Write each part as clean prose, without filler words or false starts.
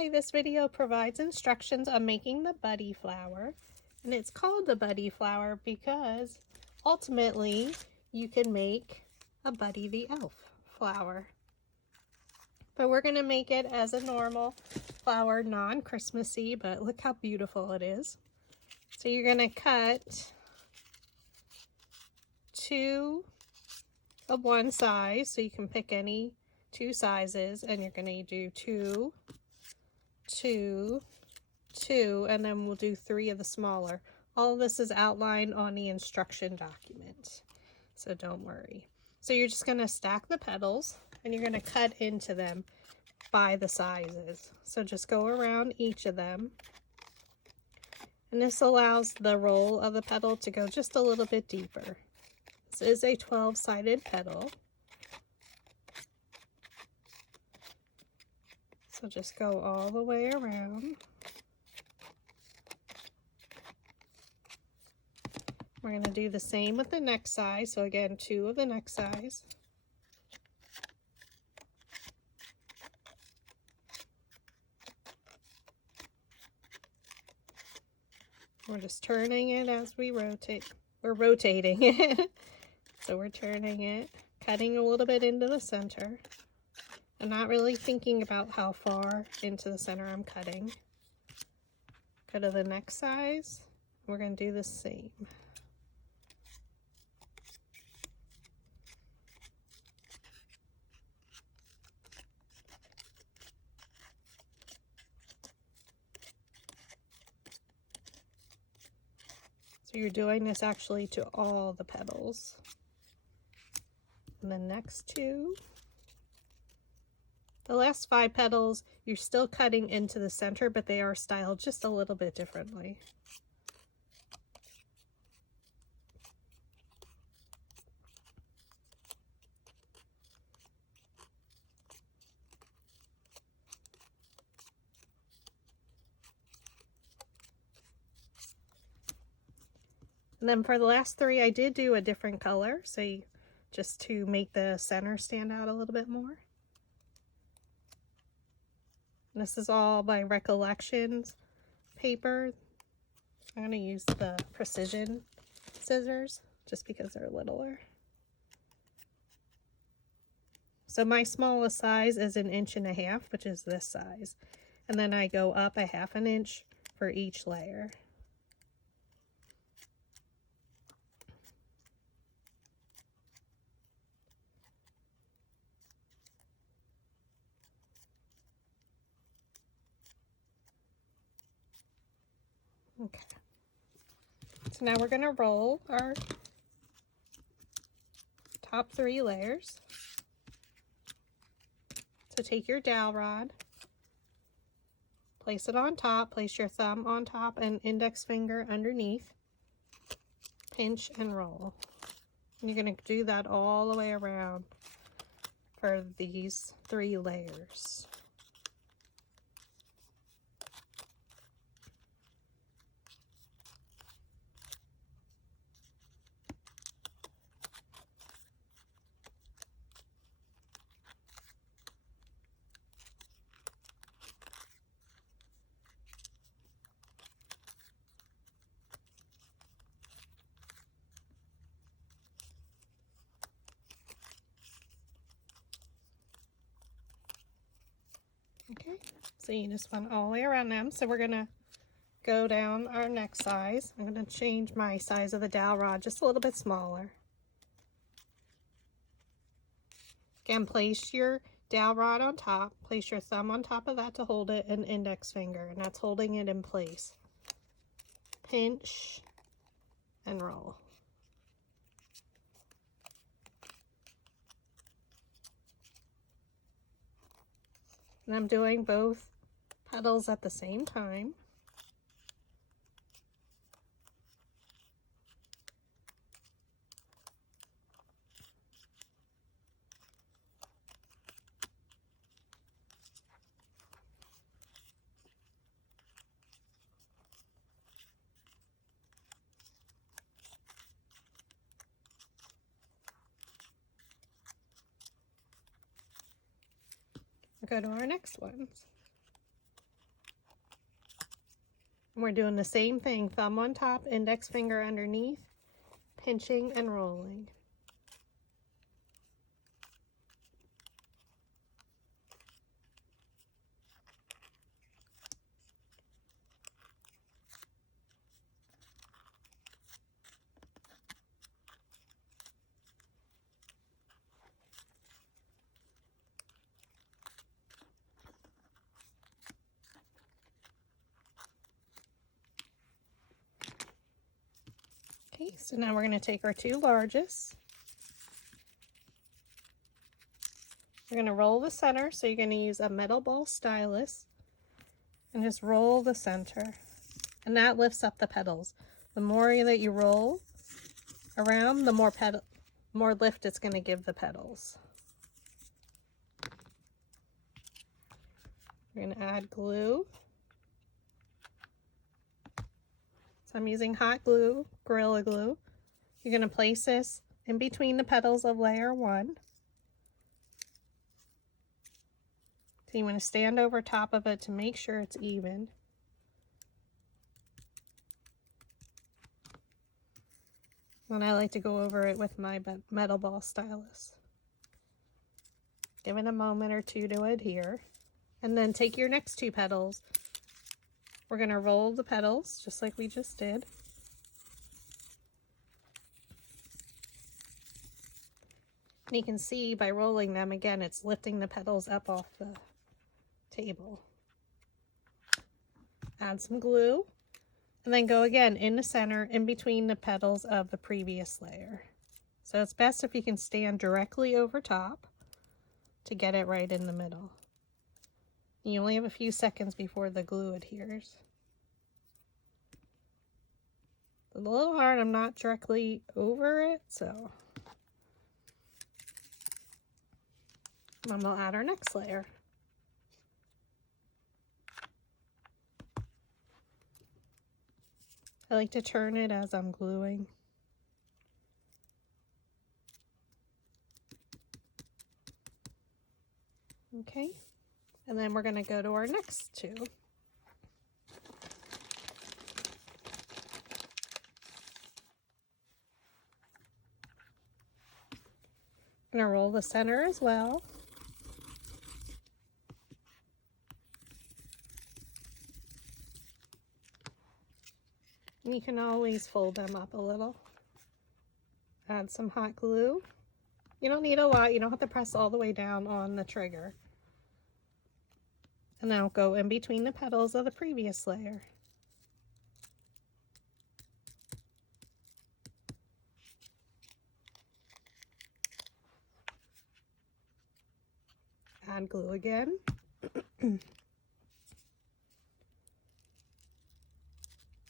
Hi, this video provides instructions on making the buddy flower, and it's called the buddy flower because ultimately you can make a Buddy the Elf flower. But we're going to make it as a normal flower, non-Christmassy, but look how beautiful it is. So you're going to cut 2 of one size, so you can pick any 2 sizes, and you're going to do 2, 2, 2, and then we'll do 3 of the smaller. All of this is outlined on the instruction document, so don't worry. So you're just going to stack the petals, and you're going to cut into them by the sizes. So just go around each of them, and this allows the roll of the petal to go just a little bit deeper. This is a 12-sided petal. So just go all the way around. We're going to do the same with the next size. So again, 2 of the next size. We're just turning it as we rotate. We're rotating it. So we're turning it, cutting a little bit into the center. I'm not really thinking about how far into the center I'm cutting. Go to the next size. We're going to do the same. So you're doing this actually to all the petals. And the next 2. The last 5 petals, you're still cutting into the center, but they are styled just a little bit differently. And then for the last 3, I did do a different color, so just to make the center stand out a little bit more. And this is all by Recollections paper. I'm going to use the precision scissors just because they're littler. So my smallest size is 1.5 inches, which is this size. And then I go up a 1/2 inch for each layer. Okay, so now we're going to roll our top 3 layers. So take your dowel rod, place it on top, place your thumb on top and index finger underneath, pinch and roll. And you're going to do that all the way around for these 3 layers. Okay, so you just went all the way around them. So we're going to go down our next size. I'm going to change my size of the dowel rod just a little bit smaller. Again, place your dowel rod on top, place your thumb on top of that to hold it, and index finger, and that's holding it in place. Pinch and roll. And I'm doing both petals at the same time. Go to our next ones. We're doing the same thing, thumb on top, index finger underneath, pinching and rolling. Okay, so now we're going to take our two largest. We're going to roll the center, so you're going to use a metal ball stylus and just roll the center. And that lifts up the petals. The more that you roll around, the more lift it's going to give the petals. We're going to add glue. So I'm using hot glue, Gorilla Glue. You're going to place this in between the petals of layer 1. So you want to stand over top of it to make sure it's even. And I like to go over it with my metal ball stylus. Give it a moment or two to adhere. And then take your next two petals. We're going to roll the petals just like we just did. And you can see by rolling them again, it's lifting the petals up off the table. Add some glue. And then go again in the center, in between the petals of the previous layer. So it's best if you can stand directly over top to get it right in the middle. You only have a few seconds before the glue adheres. It's a little hard, I'm not directly over it, so then we'll add our next layer. I like to turn it as I'm gluing. Okay, and then we're going to go to our next two. I'm going to roll the center as well. And you can always fold them up a little. Add some hot glue. You don't need a lot. You don't have to press all the way down on the trigger. And now go in between the petals of the previous layer. Add glue again.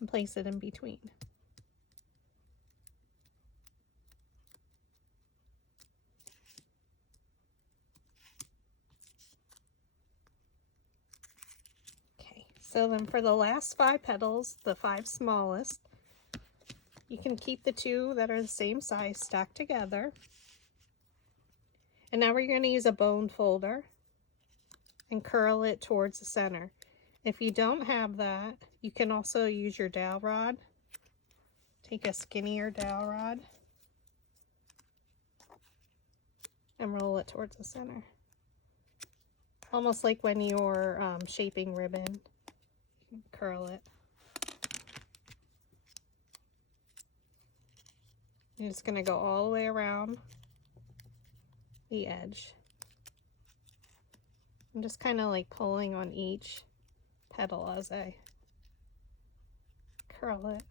And place it in between. Okay, so then for the last 5 petals, the 5 smallest, you can keep the 2 that are the same size stacked together. And now we're going to use a bone folder and curl it towards the center. If you don't have that, you can also use your dowel rod. Take a skinnier dowel rod and roll it towards the center. Almost like when you're shaping ribbon, you can curl it. You're just going to go all the way around the edge. I'm just kind of like pulling on each petal as I curl it.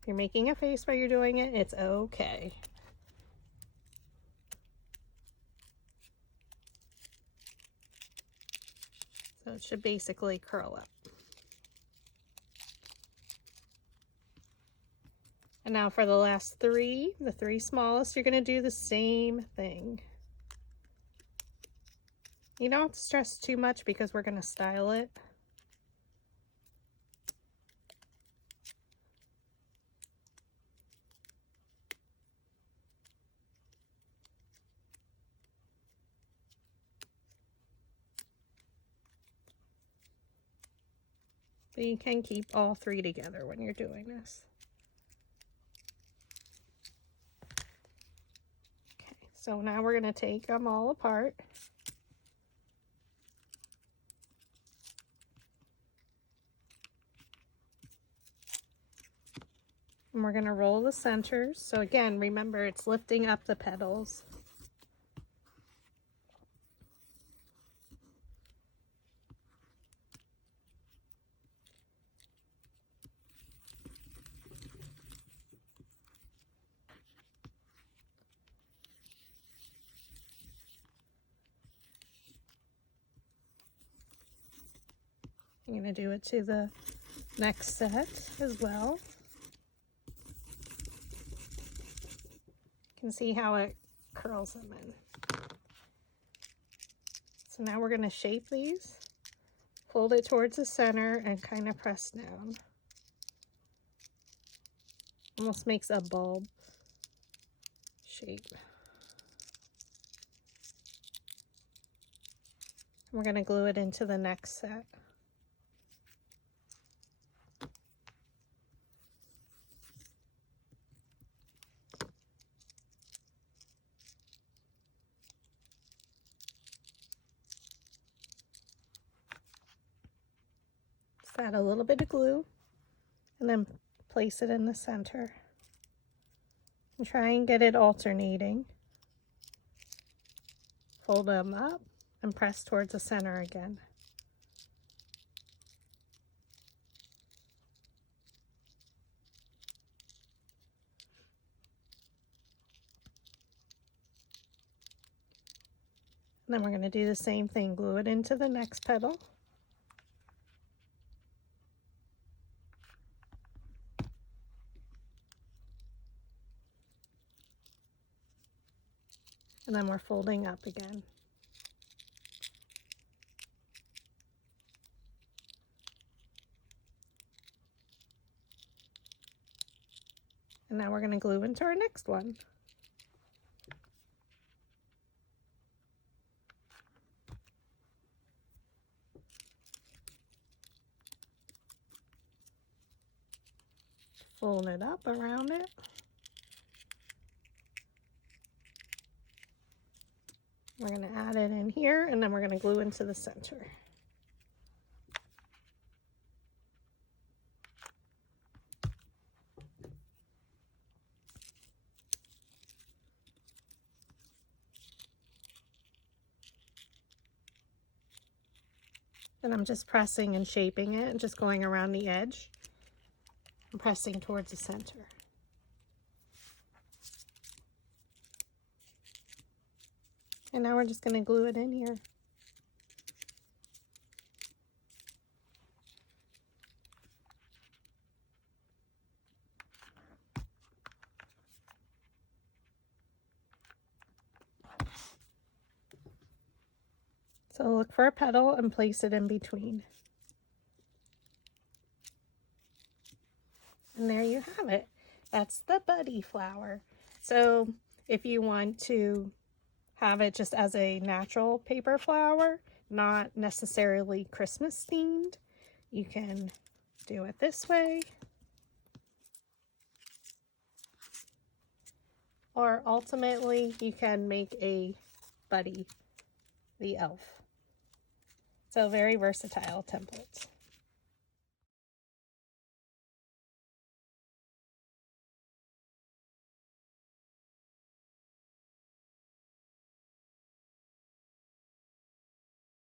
If you're making a face while you're doing it, it's okay. So it should basically curl up. And now for the last 3, the 3 smallest, you're going to do the same thing. You don't have to stress too much because we're going to style it. But you can keep all three together when you're doing this. Okay, so now we're going to take them all apart. And we're going to roll the centers. So again, remember it's lifting up the petals. I'm going to do it to the next set as well. You can see how it curls them in. So now we're going to shape these, fold it towards the center, and kind of press down. Almost makes a bulb shape. We're going to glue it into the next set. Just add a little bit of glue and then place it in the center. And try and get it alternating. Fold them up and press towards the center again. And then we're going to do the same thing, glue it into the next petal. And then we're folding up again. And now we're going to glue into our next one. Fold it up around it. We're going to add it in here, and then we're going to glue into the center. And I'm just pressing and shaping it and just going around the edge and pressing towards the center. And now we're just going to glue it in here. So look for a petal and place it in between. And there you have it. That's the buddy flower. So if you want to have it just as a natural paper flower, not necessarily Christmas themed, you can do it this way. Or ultimately, you can make a Buddy the elf. So very versatile templates.